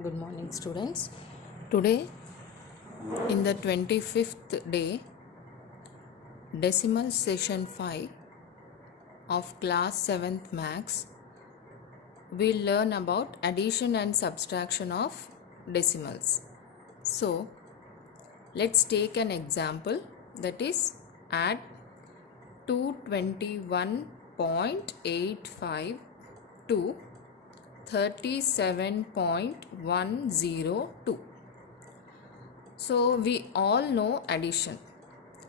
Good morning, students. Today, in the 25th day, decimal session 5 of class 7th Max, we'll learn about addition and subtraction of decimals. So, let's take an example, that is add 221.85 to 37.102. So we all know addition.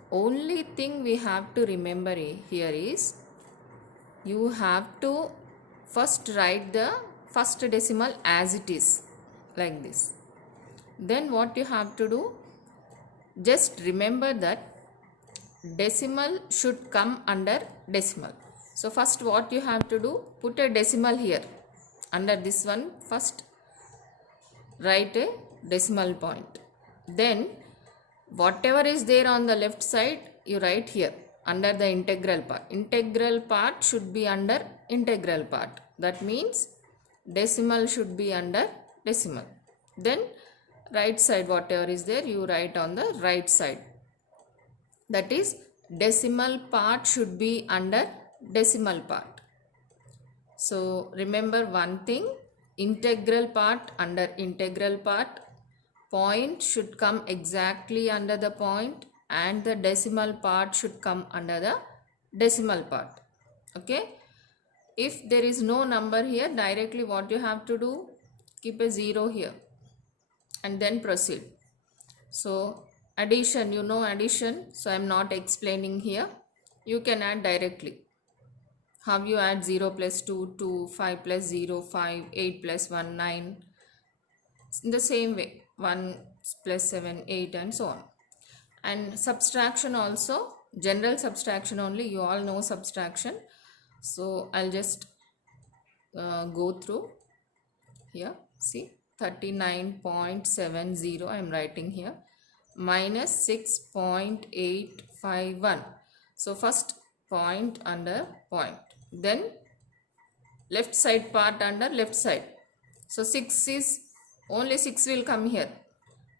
Only thing we have to remember here is you have to first write the first decimal as it is, like this. Then what you have to do, just remember that decimal should come under decimal. So first what you have to do, put a decimal here under this one. First write a decimal point. Then whatever is there on the left side, you write here under the integral part. Integral part should be under integral part. That means decimal should be under decimal. Then right side, whatever is there, you write on the right side. That is, decimal part should be under decimal part. So remember one thing, integral part under integral part, point should come exactly under the point, and the decimal part should come under the decimal part. Okay, if there is no number here, directly what you have to do, keep a 0 here and then proceed. So addition, you know addition, so I am not explaining here. You can add directly. How you add 0 plus 2, 2, 5 plus 0, 5, 8 plus 1, 9. In the same way, 1 plus 7, 8 and so on. And subtraction also, general subtraction only, you all know subtraction. So I'll just go through here. See, 39.70 I am writing here, minus 6.851. So first point under point, then left side part under left side. So 6 is, only 6 will come here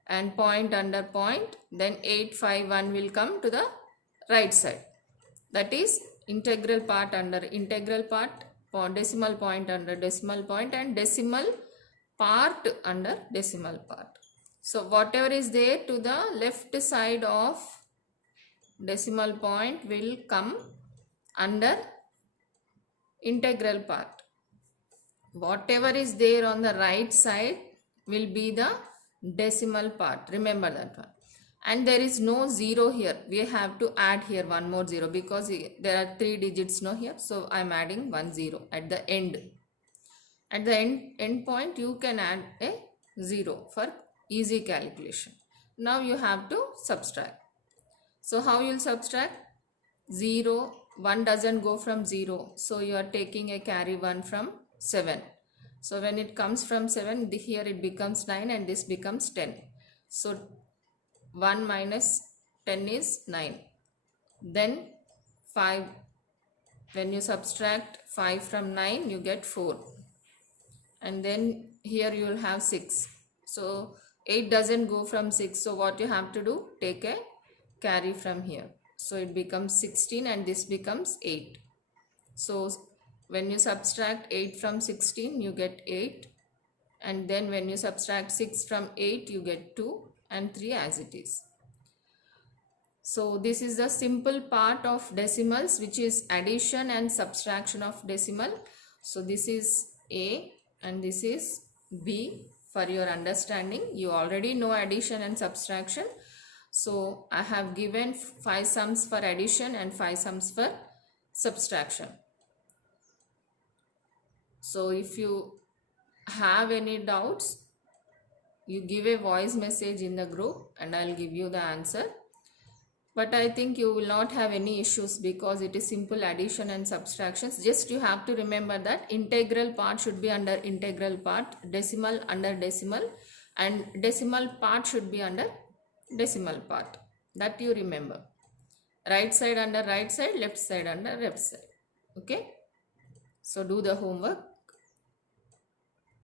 and point under point, then 851 will come to the right side. That is integral part under integral part, decimal point under decimal point, and decimal part under decimal part. So whatever is there to the left side of decimal point will come under integral part. Whatever is there on the right side will be the decimal part. Remember that one. And there is no 0 here. We have to add here one more 0 because there are 3 digits no here. So I am adding 1 0 at the end. At the end point you can add a 0 for easy calculation. Now you have to subtract. So how you will subtract? 0, 1 doesn't go from 0. So you are taking a carry 1 from 7. So when it comes from 7, here it becomes 9 and this becomes 10. So 1 minus 10 is 9. Then 5. When you subtract 5 from 9, you get 4. And then here you will have 6. So 8 doesn't go from 6. So what you have to do? Take a carry from here. So it becomes 16 and this becomes 8. So when you subtract 8 from 16, you get 8. And then when you subtract 6 from 8, you get 2 and 3 as it is. So this is the simple part of decimals, which is addition and subtraction of decimal. So this is A and this is B for your understanding. You already know addition and subtraction. So I have given 5 sums for addition and 5 sums for subtraction. So if you have any doubts, you give a voice message in the group and I'll give you the answer. But I think you will not have any issues because it is simple addition and subtractions. Just you have to remember that integral part should be under integral part, decimal under decimal, and decimal part should be under decimal part. That you remember. Right side under right side, left side under left side. Okay. So do the homework.